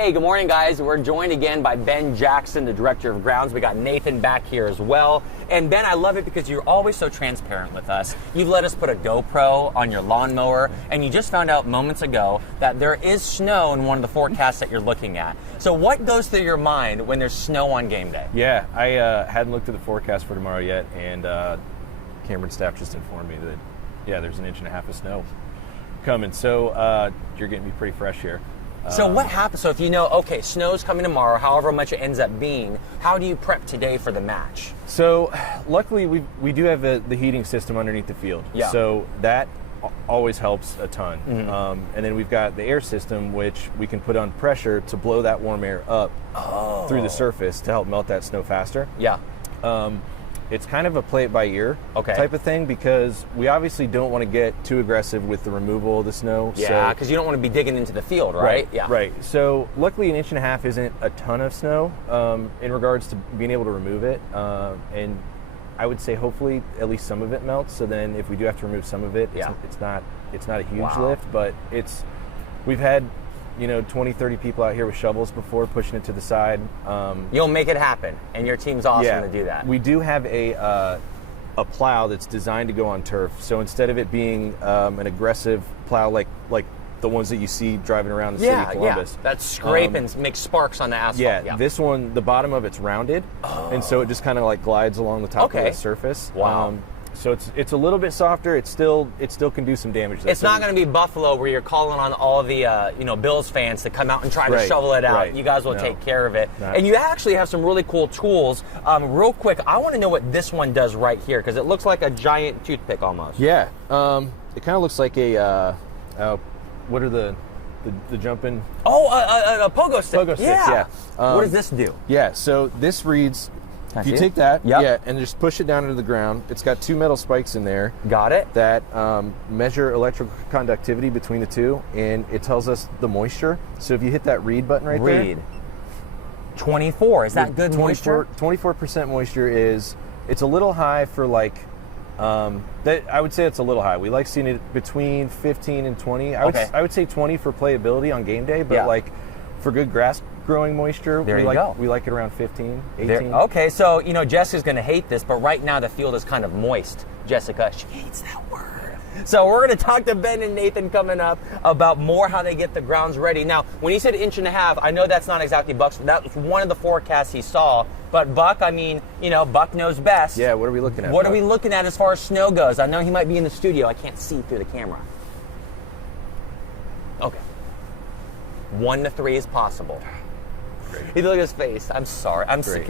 Hey, good morning, guys. We're joined again by Ben Jackson, the Director of Grounds. We got Nathan back here as well. And Ben, I love it because you're always so transparent with us. You've let us put a GoPro on your lawnmower, and you just found out moments ago that there is snow in one of the forecasts that you're looking at. So what goes through your mind when there's snow on game day? Yeah, I hadn't looked at the forecast for tomorrow yet, and Cameron staff just informed me that, yeah, there's 1.5 inches of snow coming. So you're getting me pretty fresh here. So what happens? So if you know, okay, snow's coming tomorrow, however much it ends up being, how do you prep today for the match? So luckily we do have the heating system underneath the field. Yeah. So that always helps a ton. Mm-hmm. And then we've got the air system, which we can put on pressure to blow that warm air up through the surface to help melt that snow faster. Yeah. It's kind of a play it by ear type of thing, because we obviously don't want to get too aggressive with the removal of the snow. Yeah, because you don't want to be digging into the field, right? Yeah. Right. So luckily 1.5 inches isn't a ton of snow in regards to being able to remove it. And I would say hopefully at least some of it melts. So then if we do have to remove some of it, it's not a huge lift, but we've had 20, 30 people out here with shovels before, pushing it to the side. You'll make it happen, and your team's awesome to do that. We do have a plow that's designed to go on turf. So instead of it being an aggressive plow like the ones that you see driving around the city of Columbus. Yeah, that scrape and makes sparks on the asphalt. Yeah, this one, the bottom of it's rounded, and so it just kind of like glides along the top of the surface. Wow. So it's a little bit softer. It still can do some damage. It's not going to be Buffalo where you're calling on all the Bills fans to come out and try to shovel it out. Right. You guys will take care of it. No. And you actually have some really cool tools. Real quick, I want to know what this one does right here, because it looks like a giant toothpick almost. Yeah. It kind of looks like a what are the jumping? Oh, a pogo stick. Pogo sticks. Yeah. What does this do? Yeah. So this reads. If you take that, and just push it down into the ground, it's got 2 metal spikes in there. Got it. That measure electrical conductivity between the two, and it tells us the moisture. So if you hit that read button right there. 24. Is that good moisture? 24% moisture it's a little high for that. I would say it's a little high. We like seeing it between 15 and 20. I would say 20 for playability on game day, but for good grass growing moisture, we like it around 15, 18. Okay, so Jessica's going to hate this, but right now the field is kind of moist. Jessica, she hates that word. So we're going to talk to Ben and Nathan coming up about more how they get the grounds ready. Now, when he said 1.5 inches, I know that's not exactly Buck's. That was one of the forecasts he saw. But Buck, Buck knows best. Yeah, what are we looking at? What are we looking at as far as snow goes? I know he might be in the studio. I can't see through the camera. Okay. 1 to 3 is possible. Great. Look at his face. I'm sorry. I'm sick.